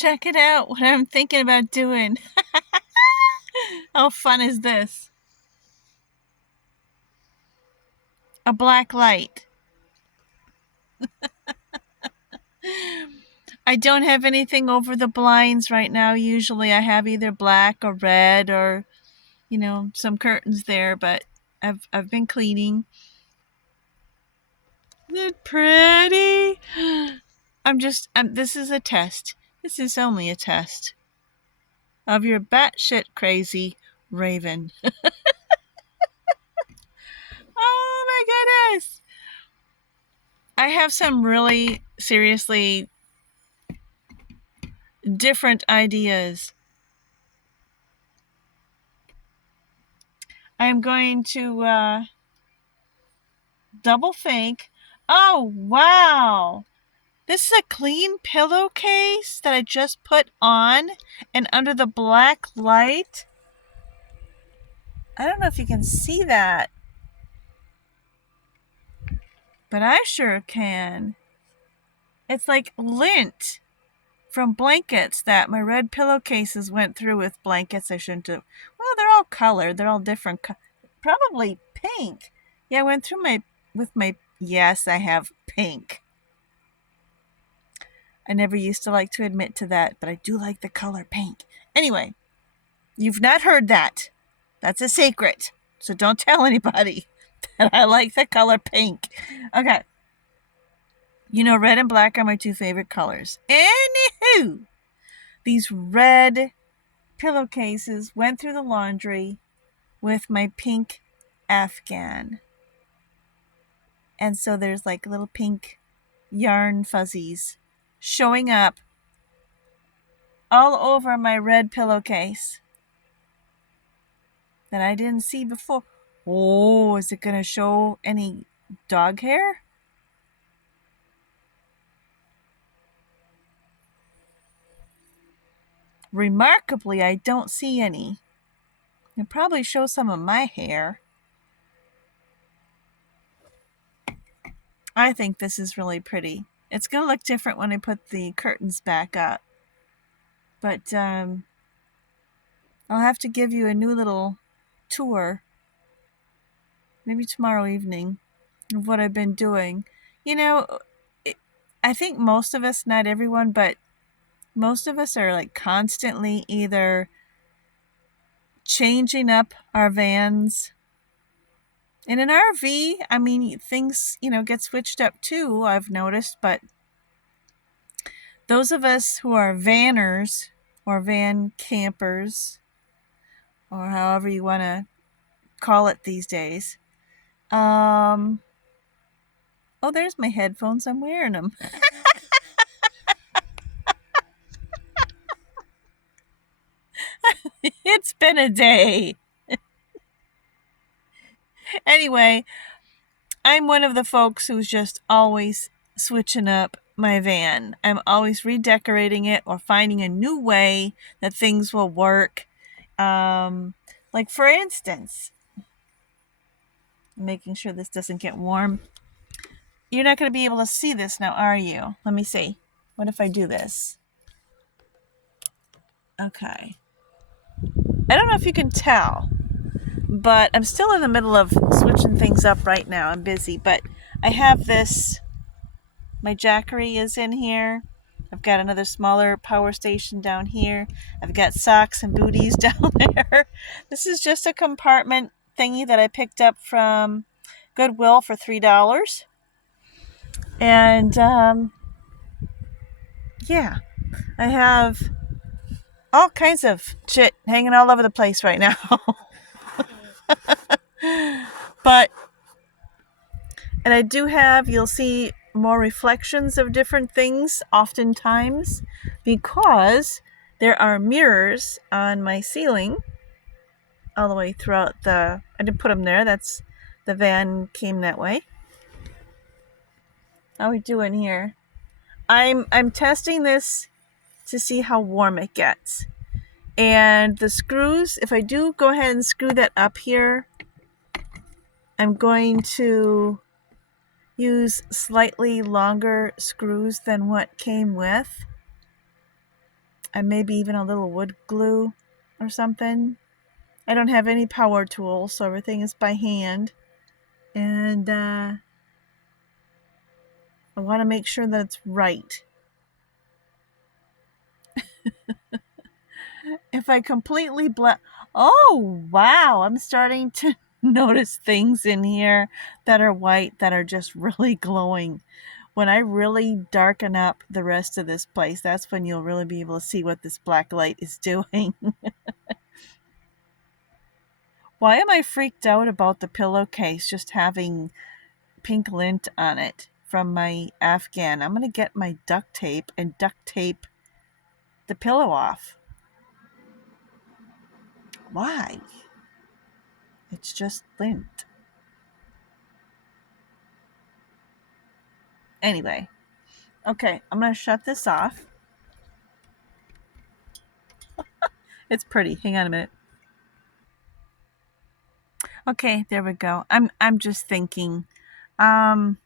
Check it out, what I'm thinking about doing. How fun is this? A black light. I don't have anything over the blinds right now. Usually I have either black or red or, some curtains there, but I've been cleaning. Isn't it pretty? This is a test. This is only a test of your batshit crazy raven. Oh my goodness. I have some really seriously different ideas. I'm going to double think. Oh, wow. This is a clean pillowcase that I just put on and under the black light. I don't know if you can see that, but I sure can. It's like lint from blankets that my red pillowcases went through with blankets I shouldn't have. Well, they're all colored. They're all different. Probably pink. Yeah, I went through yes, I have pink. I never used to like to admit to that, but I do like the color pink. Anyway, you've not heard that. That's a secret. So don't tell anybody that I like the color pink. Okay. Red and black are my two favorite colors. Anywho, these red pillowcases went through the laundry with my pink Afghan. And so there's like little pink yarn fuzzies showing up all over my red pillowcase that I didn't see before. Oh, is it going to show any dog hair? Remarkably, I don't see any. It probably shows some of my hair. I think this is really pretty. It's going to look different when I put the curtains back up. But I'll have to give you a new little tour, maybe tomorrow evening, of what I've been doing. I think most of us, not everyone, but most of us are like constantly either changing up our vans. In an RV, I mean, things, get switched up too, I've noticed, but those of us who are vanners or van campers, or however you want to call it these days, oh, there's my headphones. I'm wearing them. It's been a day. Anyway, I'm one of the folks who's just always switching up my van. I'm always redecorating it or finding a new way that things will work. Like for instance, making sure this doesn't get warm. You're not going to be able to see this now, are you? Let me see. What if I do this? Okay. I don't know if you can tell, but I'm still in the middle of switching things up right now. I'm busy, but I have this. My Jackery is in here. I've got another smaller power station down here. I've got socks and booties down there. This is just a compartment thingy that I picked up from Goodwill for $3. And yeah, I have all kinds of shit hanging all over the place right now. And I do have, you'll see more reflections of different things oftentimes, because there are mirrors on my ceiling all the way throughout I didn't put them there. That's the van came that way. How are we doing here? I'm testing this to see how warm it gets. And the screws, if I do go ahead and screw that up here, I'm going to use slightly longer screws than what came with. and maybe even a little wood glue or something. I don't have any power tools, so everything is by hand. And I want to make sure that it's right. If I completely oh, wow, I'm starting to notice things in here that are white that are just really glowing. When I really darken up the rest of this place, that's when you'll really be able to see what this black light is doing. Why am I freaked out about the pillowcase just having pink lint on it from my Afghan? I'm going to get my duct tape and duct tape the pillow off. Why? It's just lint. Anyway, okay, I'm going to shut this off. It's pretty. Hang on a minute. Okay, there we go. I'm just thinking. I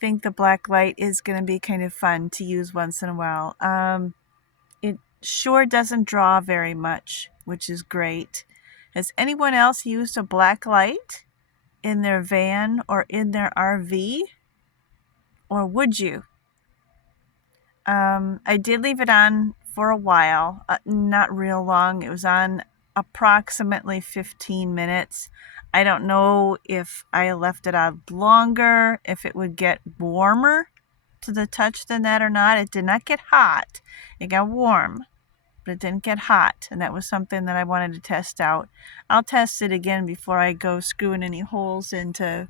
think the black light is going to be kind of fun to use once in a while. It sure doesn't draw very much, which is great. Has anyone else used a black light in their van or in their RV? Or would you? I did leave it on for a while, not real long. It was on approximately 15 minutes. I don't know if I left it on longer, if it would get warmer to the touch than that or not. It did not get hot. It got warm, but it didn't get hot, and that was something that I wanted to test out. I'll test it again before I go screwing any holes into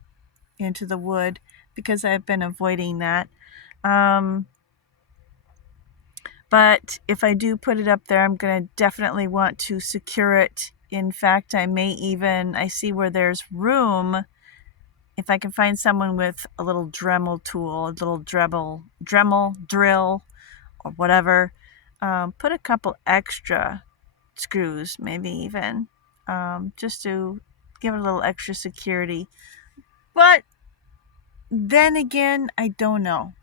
the wood, because I've been avoiding that. But if I do put it up there, I'm going to definitely want to secure it. In fact, I see where there's room, if I can find someone with a little Dremel tool, a little Dremel drill or whatever, put a couple extra screws, maybe even, just to give it a little extra security. But then again, I don't know.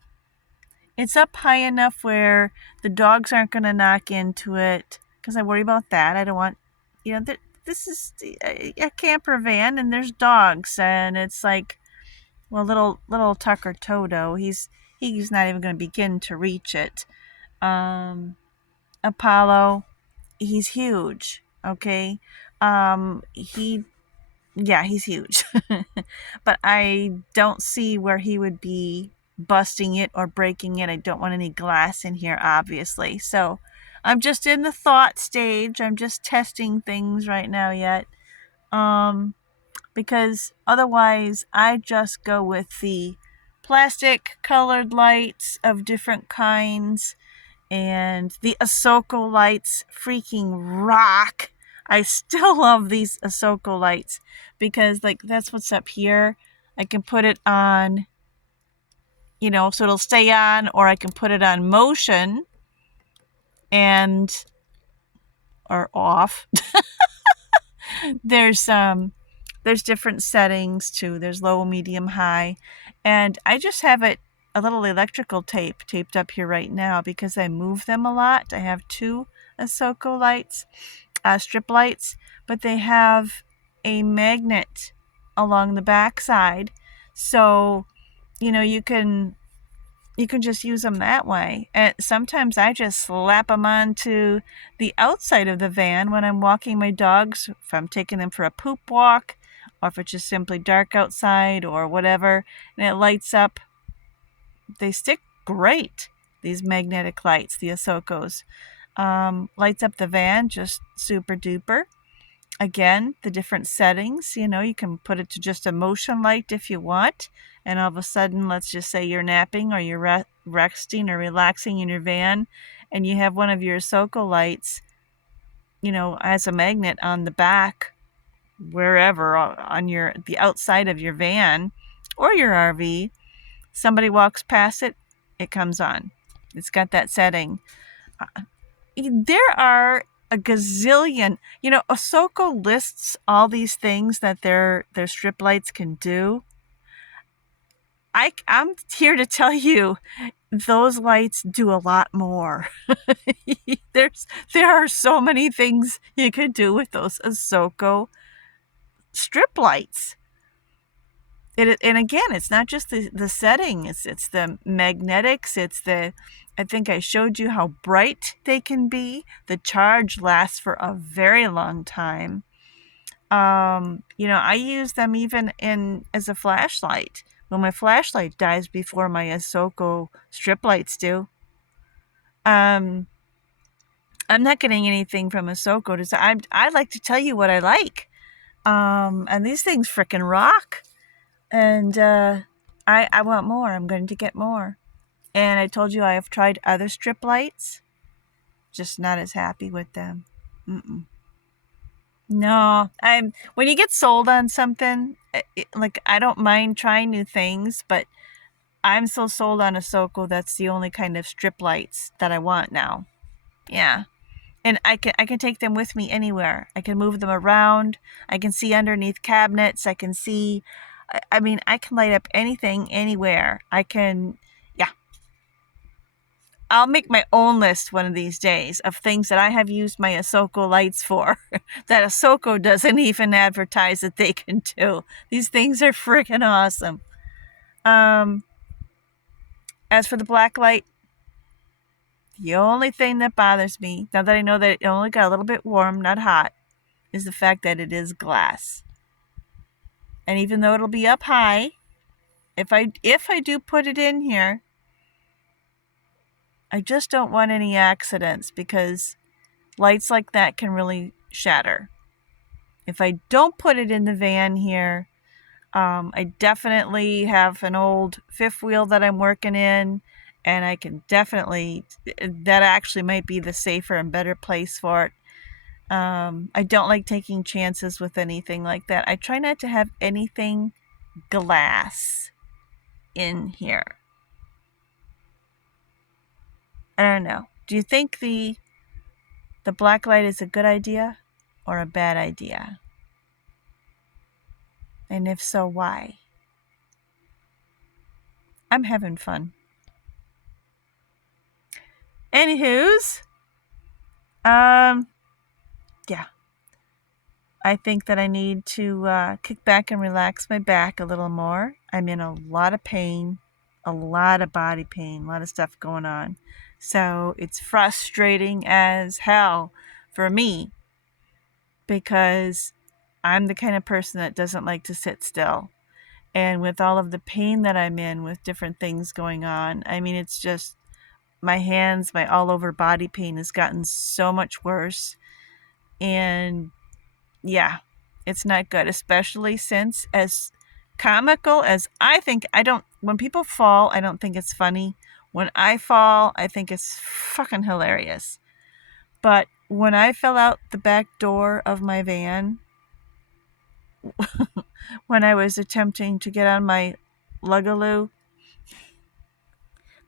It's up high enough where the dogs aren't going to knock into it, because I worry about that. I don't want, this is a camper van and there's dogs, and it's like, well, little Tucker Toto, he's not even going to begin to reach it. Apollo, he's huge, okay? He's huge. But I don't see where he would be busting it or breaking it. I don't want any glass in here, obviously. So I'm just in the thought stage. I'm just testing things right now yet. Because otherwise I just go with the plastic colored lights of different kinds, and the Ahsoka lights freaking rock. I still love these Ahsoka lights because, like, that's what's up here. I can put it on, so it'll stay on, or I can put it on motion or off. There's different settings too. There's low, medium, high, and I just have it a little electrical tape taped up here right now because I move them a lot. I have 2 Ahsoka lights, strip lights, but they have a magnet along the back side, so you can just use them that way. And sometimes I just slap them onto the outside of the van when I'm walking my dogs, if I'm taking them for a poop walk, or if it's just simply dark outside or whatever, and it lights up. They stick great, these magnetic lights, the Ahsokos. Lights up the van just super duper. Again, the different settings, you can put it to just a motion light if you want, and all of a sudden, let's just say you're napping or you're resting or relaxing in your van, and you have one of your Ahsoka lights, as a magnet on the back, wherever, on the outside of your van or your RV. Somebody walks past it, it comes on. It's got that setting. There are a gazillion. Ahsoka lists all these things that their strip lights can do. I'm here to tell you, those lights do a lot more. There are so many things you could do with those Ahsoka strip lights. And again, it's not just the setting, it's the magnetics, I think I showed you how bright they can be. The charge lasts for a very long time. I use them even as a flashlight. Well, my flashlight dies before my Ahsoka strip lights do. I'm not getting anything from Ahsoka. I like to tell you what I like. And these things frickin' rock. And I want more. I'm going to get more. And I told you I have tried other strip lights. Just not as happy with them. No, when you get sold on something, like I don't mind trying new things, but I'm so sold on Ahsoka, that's the only kind of strip lights that I want now. Yeah. And I can take them with me anywhere. I can move them around. I can see underneath cabinets. I can see, I mean, I can light up anything, anywhere. Yeah. I'll make my own list one of these days of things that I have used my Ahsoka lights for that Ahsoka doesn't even advertise that they can do. These things are freaking awesome. As for the black light, the only thing that bothers me, now that I know that it only got a little bit warm, not hot, is the fact that it is glass. And even though it'll be up high, if I do put it in here, I just don't want any accidents because lights like that can really shatter. If I don't put it in the van here, I definitely have an old fifth wheel that I'm working in, and I can definitely, that actually might be the safer and better place for it. I don't like taking chances with anything like that. I try not to have anything glass in here. I don't know. Do you think the black light is a good idea or a bad idea? And if so, why? I'm having fun. Anywho's, yeah. I think that I need to kick back and relax my back a little more. I'm in a lot of pain, a lot of body pain, a lot of stuff going on. So it's frustrating as hell for me because I'm the kind of person that doesn't like to sit still. And with all of the pain that I'm in with different things going on, I mean, it's just my hands, my all over body pain has gotten so much worse. And yeah, it's not good, especially since as comical as when people fall, I don't think it's funny. When I fall, I think it's fucking hilarious. But when I fell out the back door of my van, when I was attempting to get on my Lugaloo,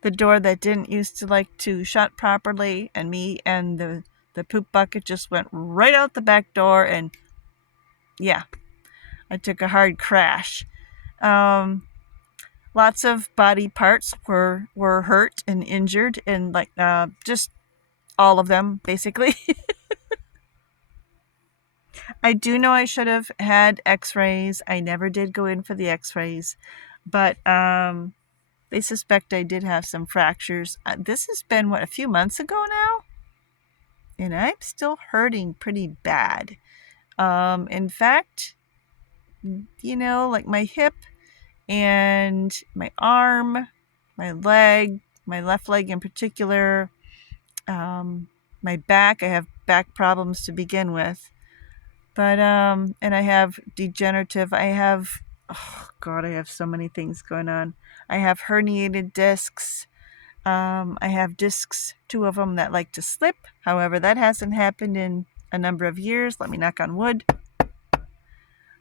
the door that didn't used to like to shut properly, and me and the poop bucket just went right out the back door, and yeah, I took a hard crash. Lots of body parts were hurt and injured, and just all of them basically. I do know I should have had x-rays. I never did go in for the x-rays, but they suspect I did have some fractures. This has been a few months ago now, and I'm still hurting pretty bad. In fact, like my hip and my arm, my leg, my left leg in particular, my back, I have back problems to begin with. But, and I have degenerative, I have so many things going on. I have herniated discs. I have discs, 2 of them that like to slip. However, that hasn't happened in a number of years. Let me knock on wood.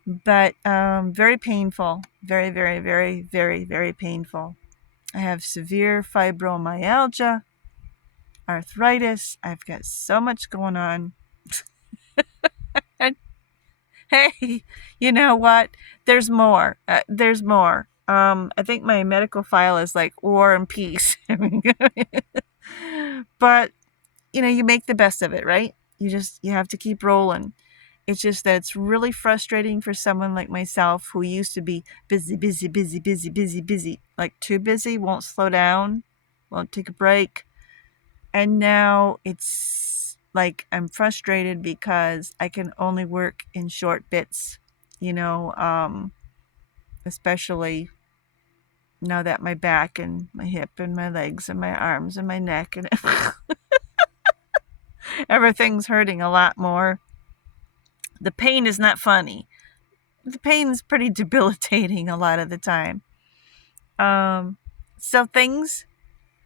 But very painful. Very, very, very, very, very painful. I have severe fibromyalgia, arthritis. I've got so much going on. And hey, you know what? There's more. There's more. I think my medical file is like War and Peace. But, you make the best of it, right? You have to keep rolling. It's just that it's really frustrating for someone like myself who used to be busy, busy, busy, busy, busy, busy, like too busy, won't slow down, won't take a break. And now it's like I'm frustrated because I can only work in short bits, especially now that my back and my hip and my legs and my arms and my neck and everything's hurting a lot more. The pain is not funny. The pain is pretty debilitating a lot of the time. So things,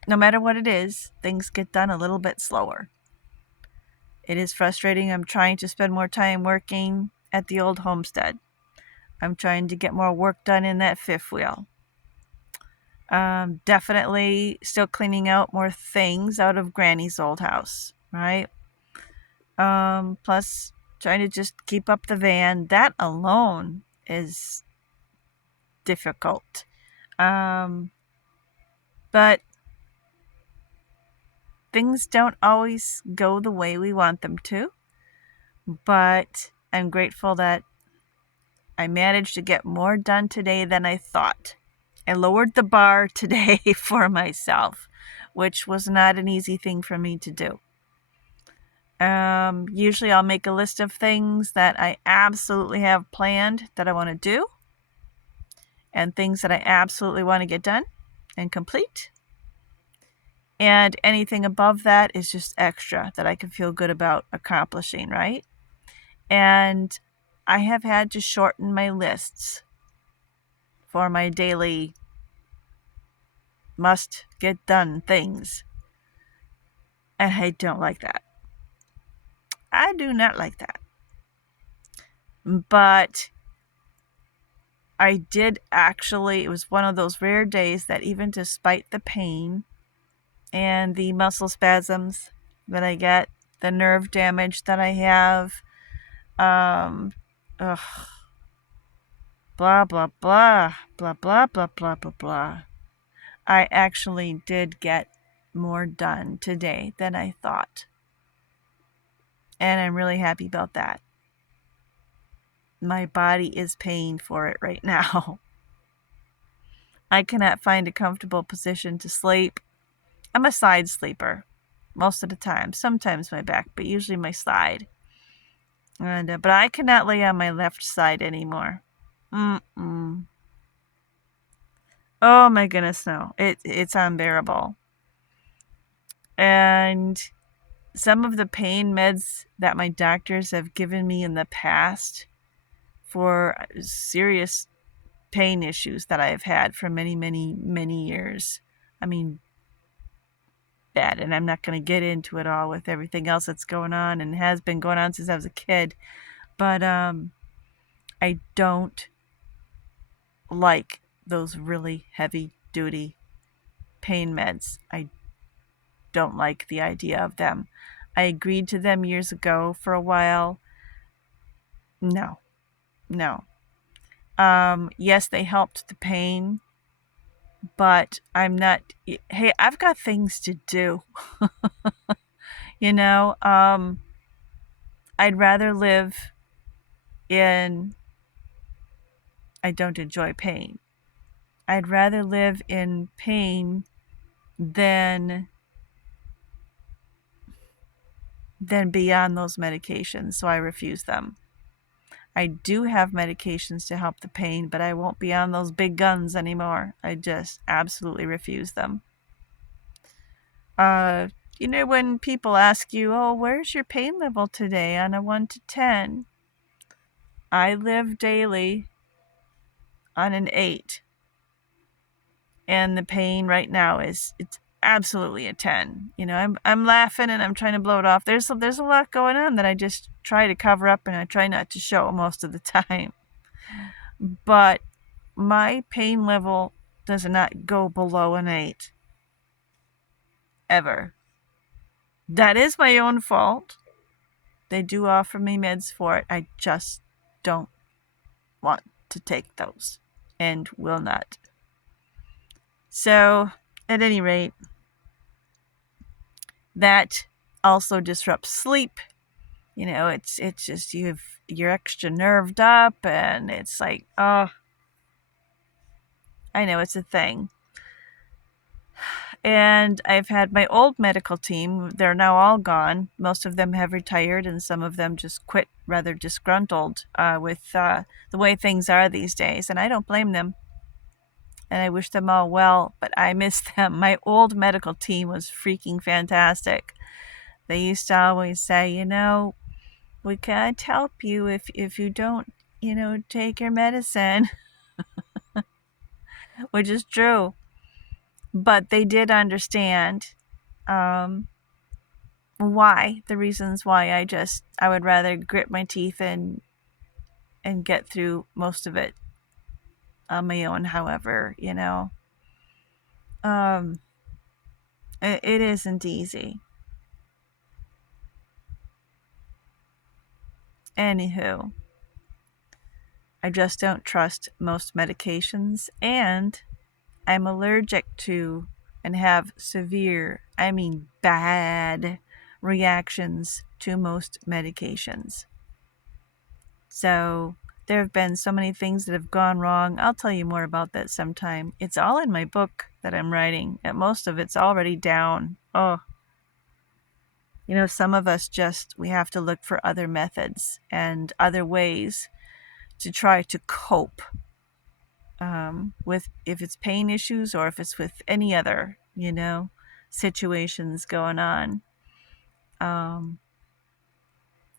no matter what it is, things get done a little bit slower. It is frustrating. I'm trying to spend more time working at the old homestead. I'm trying to get more work done in that fifth wheel. Definitely still cleaning out more things out of Granny's old house, right? Plus trying to just keep up the van. That alone is difficult. But things don't always go the way we want them to. But I'm grateful that I managed to get more done today than I thought. I lowered the bar today for myself, which was not an easy thing for me to do. Usually I'll make a list of things that I absolutely have planned that I want to do, and things that I absolutely want to get done and complete. And anything above that is just extra that I can feel good about accomplishing, right? And I have had to shorten my lists for my daily must get done things. And I don't like that. I do not like that. But I did actually, it was one of those rare days that even despite the pain and the muscle spasms that I get, the nerve damage that I have, blah, blah, blah, blah, blah, blah, blah, blah, blah, blah. I actually did get more done today than I thought. And I'm really happy about that. My body is paying for it right now. I cannot find a comfortable position to sleep. I'm a side sleeper most of the time. Sometimes my back, but usually my side. But I cannot lay on my left side anymore. Oh my goodness, no. It's unbearable. And some of the pain meds that my doctors have given me in the past for serious pain issues that I've had for many, many, many years. I mean, bad. And I'm not going to get into it all with everything else that's going on and has been going on since I was a kid. But I don't like those really heavy duty pain meds. I don't like the idea of them. I agreed to them years ago for a while. No. Yes, they helped the pain, but I'm not, hey, I've got things to do. I'd rather live in, I don't enjoy pain. I'd rather live in pain than be on those medications, so I refuse them. I do have medications to help the pain, but I won't be on those big guns anymore. I just absolutely refuse them. When people ask you, oh, where's your pain level today on a 1 to 10? I live daily on an 8. And the pain right now it's absolutely a 10. I'm laughing and I'm trying to blow it off. There's a lot going on that I just try to cover up and I try not to show most of the time. But my pain level does not go below an 8. Ever. That is my own fault. They do offer me meds for it. I just don't want to take those and will not. So, at any rate, that also disrupts sleep. It's just you're extra nerved up, and it's like, oh, I know it's a thing. And I've had my old medical team. They're now all gone. Most of them have retired, and some of them just quit, rather disgruntled with the way things are these days. And I don't blame them. And I wish them all well, but I miss them. My old medical team was freaking fantastic. They used to always say, we can't help you if you don't, take your medicine, which is true. But they did understand the reasons why I would rather grit my teeth and get through most of it on my own. However, it isn't easy. Anywho, I just don't trust most medications, and I'm allergic to and have severe, I mean bad, reactions to most medications. So there have been so many things that have gone wrong. I'll tell you more about that sometime. It's all in my book that I'm writing, and most of it's already down. Oh, some of us we have to look for other methods and other ways to try to cope with, if it's pain issues or if it's with any other, situations going on. At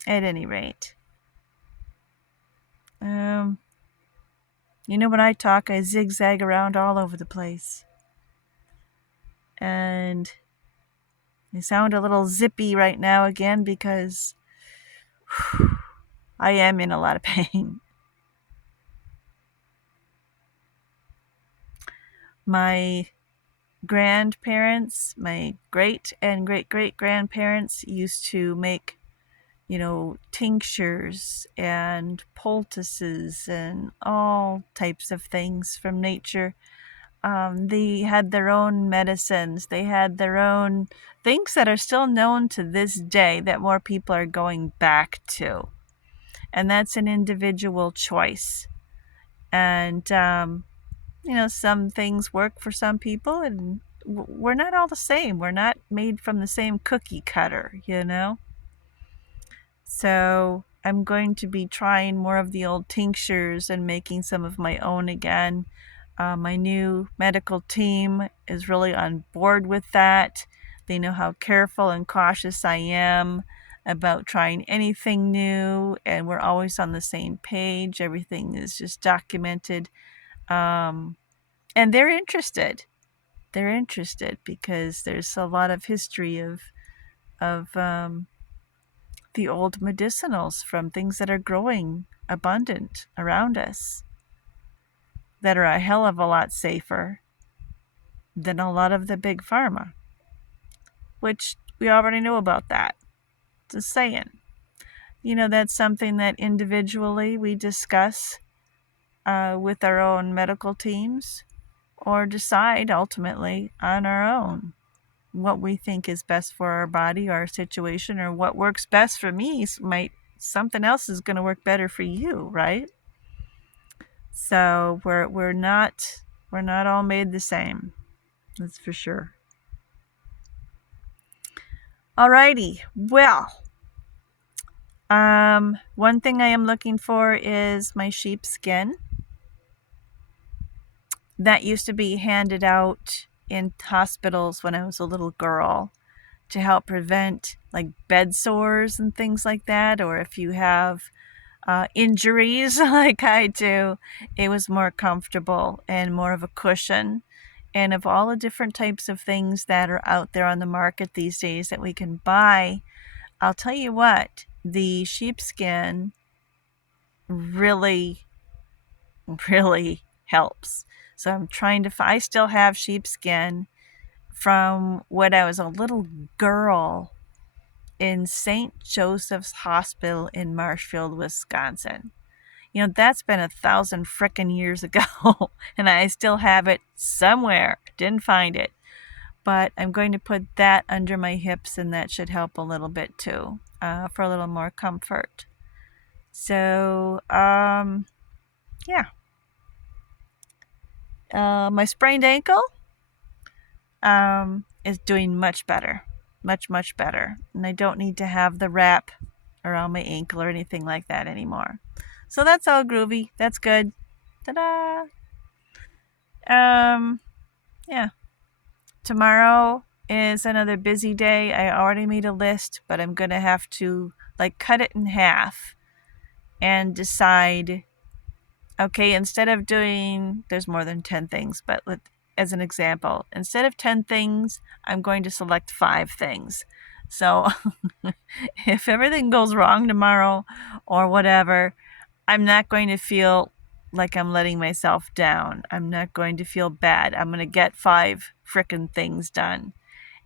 any rate, when I talk, I zigzag around all over the place. And I sound a little zippy right now again because I am in a lot of pain. My grandparents, my great and great great grandparents used to make, tinctures and poultices and all types of things from nature. They had their own medicines. They had their own things that are still known to this day that more people are going back to. And that's an individual choice. And, some things work for some people, and we're not all the same. We're not made from the same cookie cutter, So I'm going to be trying more of the old tinctures and making some of my own again. My new medical team is really on board with that. They know how careful and cautious I am about trying anything new, and we're always on the same page. Everything is just documented. And they're interested. They're interested because there's a lot of history of the old medicinals from things that are growing abundant around us that are a hell of a lot safer than a lot of the big pharma, which we already knew about that. Just saying. That's something that individually we discuss with our own medical teams, or decide ultimately on our own what we think is best for our body, our situation, or what works best for me something else is going to work better for you, right? So we're not all made the same. That's for sure. Alrighty. Well, one thing I am looking for is my sheepskin. That used to be handed out in hospitals when I was a little girl to help prevent like bed sores and things like that, or if you have injuries like I do, it was more comfortable and more of a cushion. And of all the different types of things that are out there on the market these days that we can buy, I'll tell you what, the sheepskin really, really helps. So I'm trying to I still have sheepskin from when I was a little girl in St. Joseph's Hospital in Marshfield, Wisconsin. That's been 1,000 frickin' years ago, and I still have it somewhere Didn't find it. But I'm going to put that under my hips, and that should help a little bit too, for a little more comfort. So, yeah. My sprained ankle is doing much better. Much, much better. And I don't need to have the wrap around my ankle or anything like that anymore. So that's all groovy. That's good. Ta-da! Yeah. Tomorrow is another busy day. I already made a list, but I'm going to have to cut it in half and decide, okay, instead of doing, there's more than 10 things, but as an example, instead of 10 things, I'm going to select 5 things. So if everything goes wrong tomorrow or whatever, I'm not going to feel like I'm letting myself down. I'm not going to feel bad. I'm going to get 5 frickin' things done.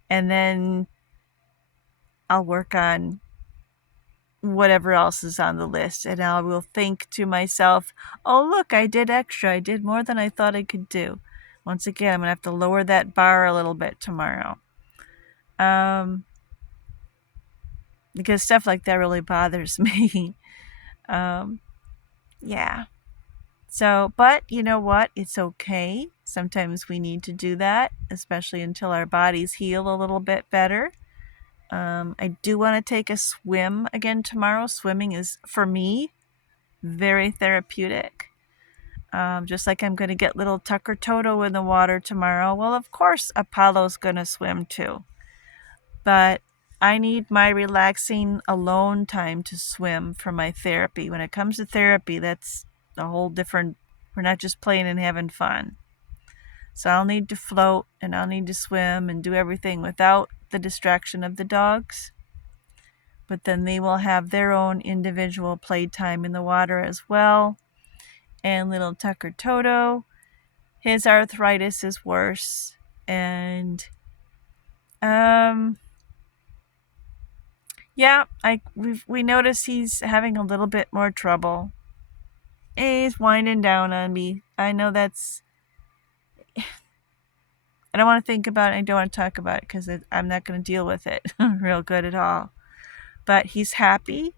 And then I'll work on whatever else is on the list. And I will think to myself, oh, look, I did extra. I did more than I thought I could do. Once again, I'm going to have to lower that bar a little bit tomorrow. Because stuff like that really bothers me. Yeah. So, but you know what? It's okay. Sometimes we need to do that, especially until our bodies heal a little bit better. I do want to take a swim again tomorrow. Swimming is, for me, very therapeutic. Just like I'm going to get little Tucker Toto in the water tomorrow. Well, of course, Apollo's going to swim too. But I need my relaxing alone time to swim for my therapy. When it comes to therapy, that's a whole different, we're not just playing and having fun. So I'll need to float and I'll need to swim and do everything without the distraction of the dogs. But then they will have their own individual playtime in the water as well. And little Tucker Toto, his arthritis is worse. And yeah, we notice he's having a little bit more trouble. He's winding down on me. I know that's, I don't want to think about it. I don't want to talk about it because I'm not going to deal with it real good at all. But he's happy.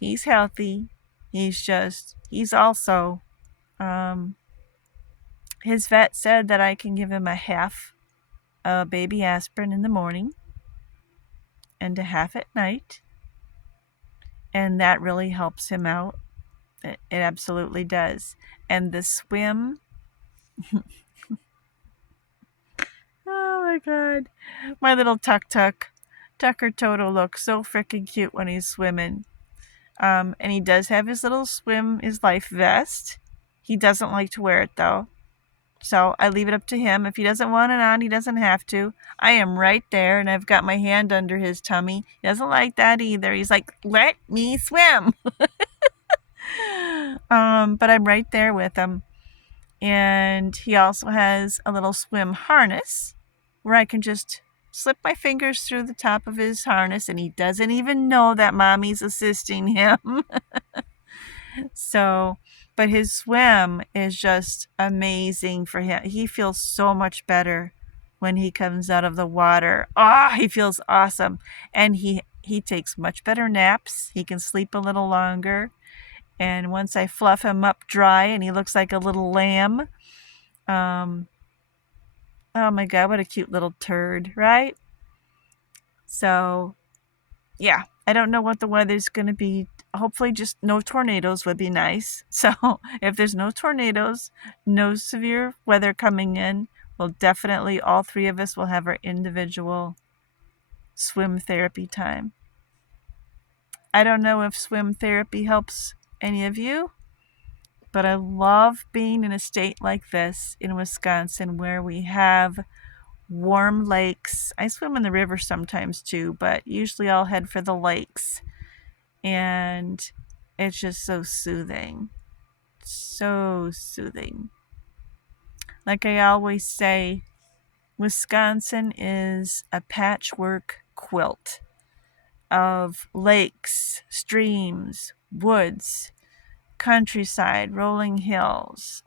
He's healthy. He's also, his vet said that I can give him a half baby aspirin in the morning and a half at night. And that really helps him out. It absolutely does. And the swim, oh my God. My little Tucker Toto looks so freaking cute when he's swimming. And he does have his little his life vest. He doesn't like to wear it though. So I leave it up to him. If he doesn't want it on, he doesn't have to. I am right there and I've got my hand under his tummy. He doesn't like that either. He's like, let me swim. But I'm right there with him. And he also has a little swim harness where I can just slip my fingers through the top of his harness and he doesn't even know that mommy's assisting him. So, but his swim is just amazing for him. He feels so much better when he comes out of the water. He feels awesome. And he takes much better naps. He can sleep a little longer. And once I fluff him up dry and he looks like a little lamb, oh my God, what a cute little turd, right? So, yeah, I don't know what the weather's going to be. Hopefully just no tornadoes would be nice. So if there's no tornadoes, no severe weather coming in, well, definitely all 3 of us will have our individual swim therapy time. I don't know if swim therapy helps any of you, but I love being in a state like this in Wisconsin where we have warm lakes. I swim in the river sometimes too, but usually I'll head for the lakes. And it's just so soothing. So soothing. Like I always say, Wisconsin is a patchwork quilt of lakes, streams, woods, countryside, rolling hills.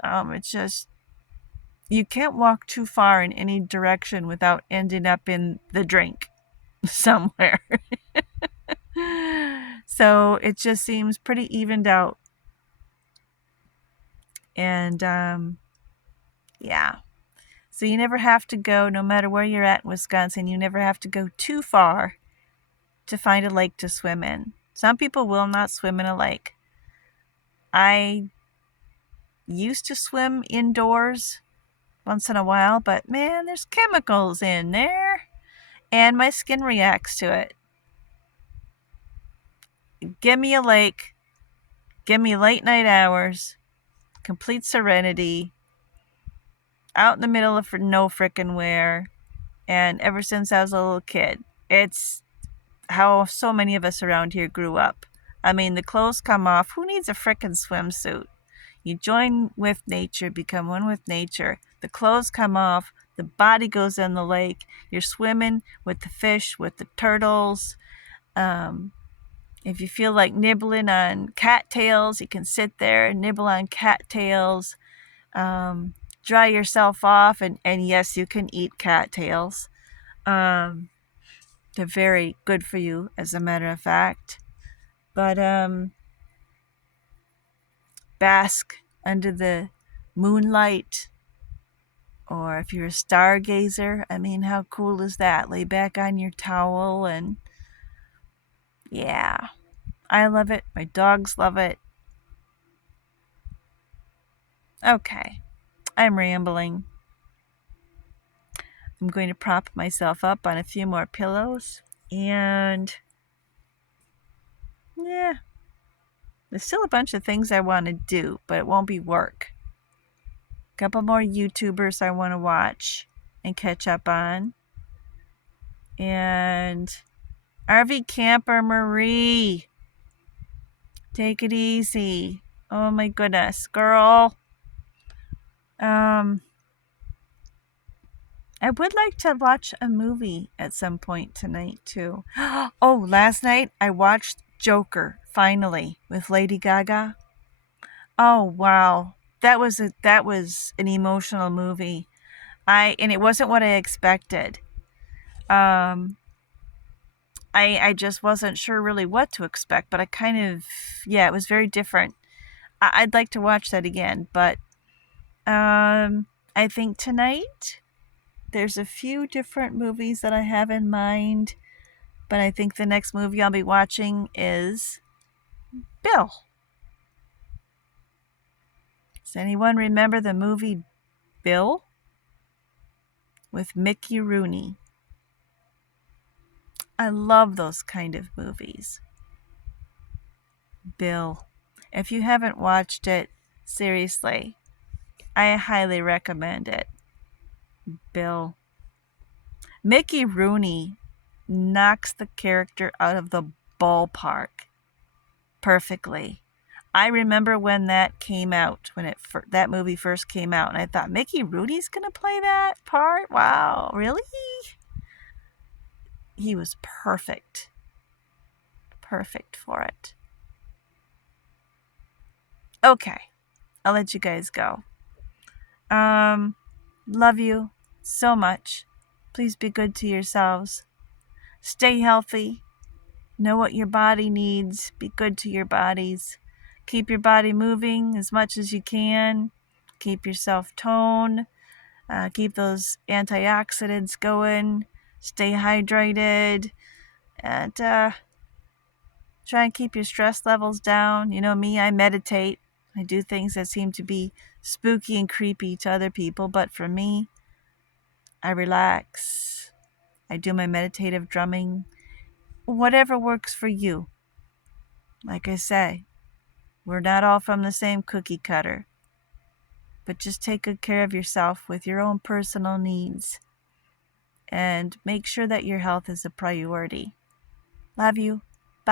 you can't walk too far in any direction without ending up in the drink somewhere. So it just seems pretty evened out. And yeah. So you never have to go, no matter where you're at in Wisconsin, you never have to go too far to find a lake to swim in. Some people will not swim in a lake. I used to swim indoors once in a while, but man, there's chemicals in there, and my skin reacts to it. Give me a lake, give me late night hours, complete serenity, out in the middle of no frickin' where, and ever since I was a little kid, it's how so many of us around here grew up. I mean, the clothes come off. Who needs a frickin' swimsuit? You join with nature, become one with nature. The clothes come off. The body goes in the lake. You're swimming with the fish, with the turtles. If you feel like nibbling on cattails, you can sit there and nibble on cattails. Dry yourself off, and yes, you can eat cattails. They're very good for you, as a matter of fact. But bask under the moonlight, or if you're a stargazer, I mean, how cool is that? Lay back on your towel, and yeah, I love it. My dogs love it. Okay, I'm rambling. I'm going to prop myself up on a few more pillows, and yeah, there's still a bunch of things I want to do, but it won't be work. A couple more YouTubers I want to watch and catch up on. And RV Camper Marie, take it easy. Oh my goodness, girl. I would like to watch a movie at some point tonight too. Oh, last night I watched Joker, finally, with Lady Gaga. Oh wow. That was an emotional movie. And it wasn't what I expected. I just wasn't sure really what to expect, but it was very different. I'd like to watch that again, but I think tonight there's a few different movies that I have in mind, but I think the next movie I'll be watching is Bill. Does anyone remember the movie Bill with Mickey Rooney? I love those kind of movies. Bill. If you haven't watched it, seriously, I highly recommend it. Bill. Mickey Rooney knocks the character out of the ballpark perfectly. I remember when that came out, when that movie first came out, and I thought, Mickey Rooney's going to play that part? Wow, really? He was perfect. Perfect for it. Okay, I'll let you guys go. Love you so much. Please be good to yourselves. Stay healthy. Know what your body needs. Be good to your bodies. Keep your body moving as much as you can. Keep yourself toned. Keep those antioxidants going. Stay hydrated. And try and keep your stress levels down. You know me, I meditate. I do things that seem to be spooky and creepy to other people, but for me, I relax. I do my meditative drumming. Whatever works for you. Like I say, we're not all from the same cookie cutter. But just take good care of yourself with your own personal needs. And make sure that your health is a priority. Love you.